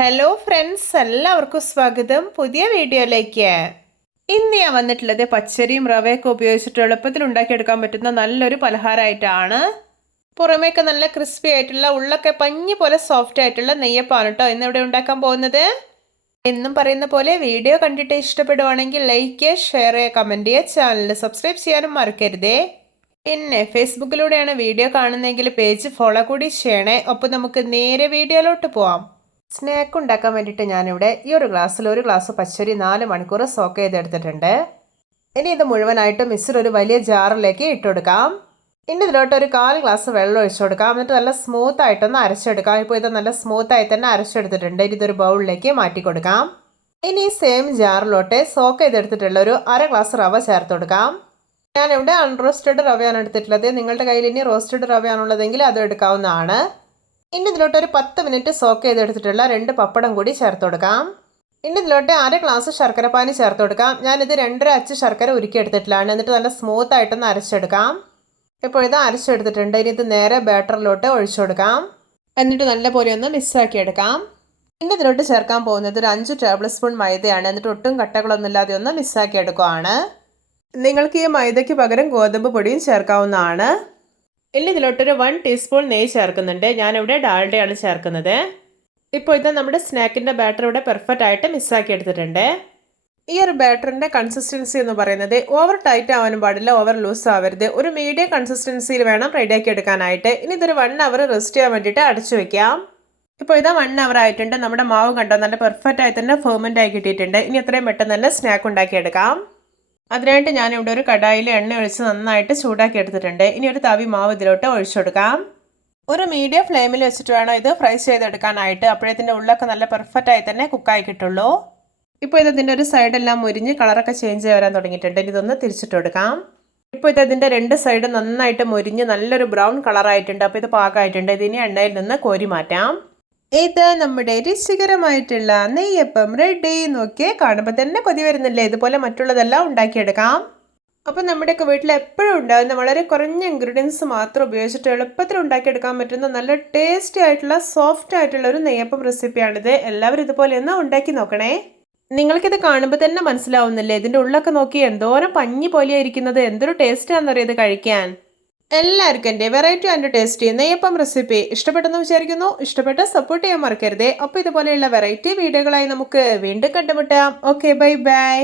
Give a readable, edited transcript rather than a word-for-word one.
Hello friends, എല്ലാവർക്കും സ്വാഗതം പുതിയ വീഡിയോയിലേക്ക്. ഇന്ന് ഞാൻ വന്നിട്ടുള്ളത് പച്ചരിയും റവയൊക്കെ ഉപയോഗിച്ചിട്ട് എളുപ്പത്തിൽ ഉണ്ടാക്കിയെടുക്കാൻ പറ്റുന്ന നല്ലൊരു പലഹാരമായിട്ടാണ്. പുറമേക്ക് നല്ല ക്രിസ്പി ആയിട്ടുള്ള, ഉള്ളൊക്കെ പഞ്ഞി പോലെ സോഫ്റ്റ് ആയിട്ടുള്ള നെയ്യപ്പാണ് കേട്ടോ ഇന്നിവിടെ ഉണ്ടാക്കാൻ പോകുന്നത്. എന്നും പറയുന്ന പോലെ വീഡിയോ കണ്ടിട്ട് ഇഷ്ടപ്പെടുവാണെങ്കിൽ ലൈക്ക് ചെയ്യുക, ഷെയർ ചെയ്യുക, കമൻറ്റ് ചെയ്യുക, ചാനൽ സബ്സ്ക്രൈബ് ചെയ്യാനും മറക്കരുതേ. പിന്നെ ഫേസ്ബുക്കിലൂടെയാണ് വീഡിയോ കാണുന്നതെങ്കിൽ പേജ് ഫോളോ കൂടി ചെയ്യണേ. ഒപ്പം നമുക്ക് നേരെ വീഡിയോയിലോട്ട് പോവാം. സ്നാക്ക് ഉണ്ടാക്കാൻ വേണ്ടിയിട്ട് ഞാനിവിടെ ഈ ഒരു ഗ്ലാസ്സിൽ ഒരു ഗ്ലാസ് പച്ചരി 4 മണിക്കൂർ സോക്ക് ചെയ്തെടുത്തിട്ടുണ്ട്. ഇനി ഇത് മുഴുവനായിട്ട് മിക്സിൽ ഒരു വലിയ ജാറിലേക്ക് ഇട്ടുകൊടുക്കാം. ഇനി ഇതിലോട്ട് ഒരു 1/4 ഗ്ലാസ് വെള്ളം ഒഴിച്ചു കൊടുക്കാം. എന്നിട്ട് നല്ല സ്മൂത്ത് ആയിട്ടൊന്ന് അരച്ചെടുക്കാം. ഇപ്പോൾ ഇത് നല്ല സ്മൂത്തായി തന്നെ അരച്ചെടുത്തിട്ടുണ്ട്. ഇനി ഇതൊരു ബൗളിലേക്ക് മാറ്റി കൊടുക്കാം. ഇനി സെയിം ജാറിലോട്ട് സോക്ക് ചെയ്തെടുത്തിട്ടുള്ള ഒരു 1/2 ഗ്ലാസ് റവ ചേർത്ത് കൊടുക്കാം. ഞാനിവിടെ അൺറോസ്റ്റഡ് റവയാണ് എടുത്തിട്ടുള്ളത്. നിങ്ങളുടെ കയ്യിൽ ഇനി റോസ്റ്റഡ് റവയാണുള്ളതെങ്കിൽ അത് എടുക്കാവുന്നതാണ്. ഇനി ഇതിലോട്ട് ഒരു 10 മിനിറ്റ് സോക്ക് ചെയ്തെടുത്തിട്ടുള്ള 2 പപ്പടം കൂടി ചേർത്ത് കൊടുക്കാം. ഇനി ഇതിലോട്ട് 1/2 ഗ്ലാസ് ശർക്കരപ്പാനി ചേർത്ത് കൊടുക്കാം. ഞാനിത് 2.5 അച്ച് ശർക്കര ഉരുക്കിയെടുത്തിട്ടുള്ളതാണ്. എന്നിട്ട് നല്ല സ്മൂത്ത് ആയിട്ടൊന്ന് അരച്ചെടുക്കാം. ഇപ്പോൾ ഇത് അരച്ചെടുത്തിട്ടുണ്ട്. ഇനി ഇത് നേരെ ബാറ്ററിലോട്ട് ഒഴിച്ചു കൊടുക്കാം. എന്നിട്ട് നല്ലപോലെ ഒന്ന് മിക്സാക്കി എടുക്കാം. ഇനി ഇതിലോട്ട് ചേർക്കാൻ പോകുന്നത് ഒരു 5 ടേബിൾ സ്പൂൺ മൈദയാണ്. എന്നിട്ട് ഒട്ടും കട്ടകളൊന്നും ഇല്ലാതെ ഒന്ന് മിക്സാക്കി എടുക്കുകയാണ്. നിങ്ങൾക്ക് ഈ മൈദയ്ക്ക് പകരം ഗോതമ്പ് പൊടിയും ചേർക്കാവുന്നതാണ്. ഇനി ഇതിലോട്ടൊരു 1 ടീസ്പൂൺ നെയ്യ് ചേർക്കുന്നുണ്ട്. ഞാനിവിടെ ഡാൽഡയാണ് ചേർക്കുന്നത്. ഇപ്പോൾ ഇത് നമ്മുടെ സ്നാക്കിൻ്റെ ബാറ്റർ ഇവിടെ പെർഫെക്റ്റ് ആയിട്ട് മിക്സാക്കി എടുത്തിട്ടുണ്ട്. ഈ ഒരു ബാറ്ററിൻ്റെ കൺസിസ്റ്റൻസി എന്ന് പറയുന്നത് ഓവർ ടൈറ്റ് ആവാനും പാടില്ല, ഓവർ ലൂസ് ആവരുത്. ഒരു മീഡിയം കൺസിസ്റ്റൻസിയിൽ വേണം റെഡിയാക്കി എടുക്കാനായിട്ട്. ഇനി ഇതൊരു 1 അവർ റെസ്റ്റ് ചെയ്യാൻ വേണ്ടിയിട്ട് അടച്ചു വയ്ക്കാം. ഇപ്പോൾ ഇത് 1 അവർ ആയിട്ടുണ്ട്. നമ്മുടെ മാവ് കണ്ടോ നല്ല പെർഫെക്റ്റ് ആയി തന്നെ ഫെർമെൻ്റ് ആയി കിട്ടിയിട്ടുണ്ട്. ഇനി എത്രയും പെട്ടെന്ന് തന്നെ സ്നാക്ക് ഉണ്ടാക്കിയെടുക്കാം. അതിനായിട്ട് ഞാനിവിടെ ഒരു കടായിൽ എണ്ണ ഒഴിച്ച് നന്നായിട്ട് ചൂടാക്കി എടുത്തിട്ടുണ്ട്. ഇനി ഒരു തവി മാവ് ഇതിലോട്ട് ഒഴിച്ചു കൊടുക്കാം. ഒരു മീഡിയം ഫ്ലെയിമിൽ വെച്ചിട്ട് വേണം ഇത് ഫ്രൈ ചെയ്തെടുക്കാനായിട്ട്. അപ്പോഴത്തിൻ്റെ ഉള്ളൊക്കെ നല്ല പെർഫെക്റ്റ് ആയി തന്നെ കുക്കായി കിട്ടുള്ളൂ. ഇപ്പോൾ ഇതിൻ്റെ ഒരു സൈഡെല്ലാം മുരിഞ്ഞ് കളറൊക്കെ ചേഞ്ച് ചെയ്ത് വരാൻ തുടങ്ങിയിട്ടുണ്ട്. ഇതൊന്ന് തിരിച്ചിട്ട് കൊടുക്കാം. ഇപ്പോൾ ഇതിൻ്റെ 2 സൈഡ് നന്നായിട്ട് മുരിഞ്ഞ് നല്ലൊരു ബ്രൗൺ കളറായിട്ടുണ്ട്. അപ്പോൾ ഇത് പാകമായിട്ടുണ്ട്. ഇതിനി എണ്ണയിൽ നിന്ന് കോരി മാറ്റാം. ഇത് നമ്മുടെ രുചികരമായിട്ടുള്ള നെയ്യപ്പം റെഡി. നോക്കിയേ, കാണുമ്പോൾ തന്നെ കൊതി വരുന്നില്ലേ? ഇതുപോലെ മറ്റുള്ളതെല്ലാം ഉണ്ടാക്കിയെടുക്കാം. അപ്പം നമ്മുടെയൊക്കെ വീട്ടിൽ എപ്പോഴും ഉണ്ടാകുന്ന വളരെ കുറഞ്ഞ ഇൻഗ്രീഡിയൻസ് മാത്രം ഉപയോഗിച്ചിട്ട് എളുപ്പത്തിൽ ഉണ്ടാക്കിയെടുക്കാൻ പറ്റുന്ന നല്ല ടേസ്റ്റി ആയിട്ടുള്ള സോഫ്റ്റ് ആയിട്ടുള്ള ഒരു നെയ്യപ്പം റെസിപ്പിയാണിത്. എല്ലാവരും ഇതുപോലെ ഒന്ന് ഉണ്ടാക്കി നോക്കണേ. നിങ്ങൾക്കിത് കാണുമ്പോൾ തന്നെ മനസ്സിലാവുന്നില്ലേ? ഇതിൻ്റെ ഉള്ളൊക്കെ നോക്കി എന്തോരം പഞ്ഞി പോലെയായിരിക്കുന്നത്. എന്തൊരു ടേസ്റ്റാണെന്നറിയാം ഇത് കഴിക്കാൻ. എല്ലാവർക്കും എൻ്റെ variety and tasty neyyappam recipe ഇഷ്ടപ്പെട്ടെന്ന് വിചാരിക്കുന്നു. ഇഷ്ടപ്പെട്ട സപ്പോർട്ട് ചെയ്യാൻ മറക്കരുതേ. അപ്പോൾ ഇതുപോലെയുള്ള വെറൈറ്റി വീഡിയോകളായി നമുക്ക് വീണ്ടും കണ്ടുമുട്ടാം. Okay, bye bye.